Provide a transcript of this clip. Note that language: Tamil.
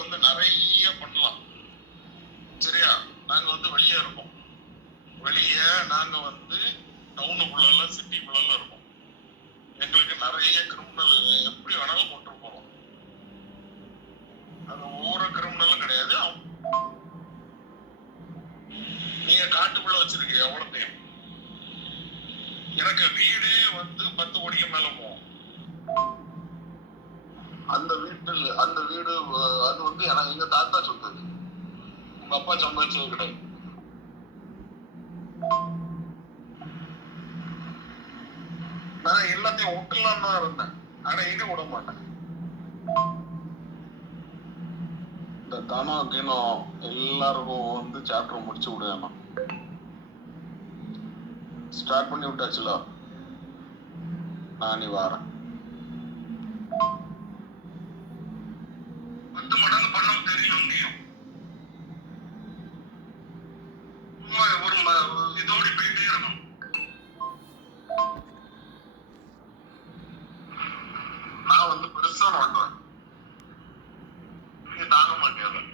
வந்து நிறைய பண்ணலாம். சரியா? நாங்க வந்து வெளியே இருக்கோம். வெளியே நாங்க வந்து டவுனுக்குள்ள சிட்டிக்குள்ள இருக்கோம். எங்களுக்கு நிறைய கிரிமினல் எப்படி வேணாலும் கொண்டு போறோம். அது ஒவ்வொரு கிரிமினலும் கிடையாது. நீங்க காட்டுக்குள்ள வச்சிருக்கீங்க எவ்வளோத்தையும். எனக்கு வீடு வந்து 10 கோடிக்கு மேல போகும். அந்த வீடு அது வந்து எங்க தாத்தா சொன்னது. உங்க அப்பா சம்பாதிச்சது கிடையாது. நான் எல்லாத்தையும் விட்டுலாம் தான் இருந்தேன். ஆனா இங்க விட மாட்டேன். இந்த கணம் கிணம் எல்லாருக்கும் வந்து சாப்டர் முடிச்சு விடுவேன். ஸ்டார்ட் பண்ணி விட்டாச்சுல, நான் நீ வாரேன். 10 மடங்கு பண்ணவும் தெரியும். நீயும் ஒரு இதோடு போயிட்டே இருக்கணும். நான் வந்து பெருசா நோண்டுவேன். நீ தாங்க மாட்டேன்.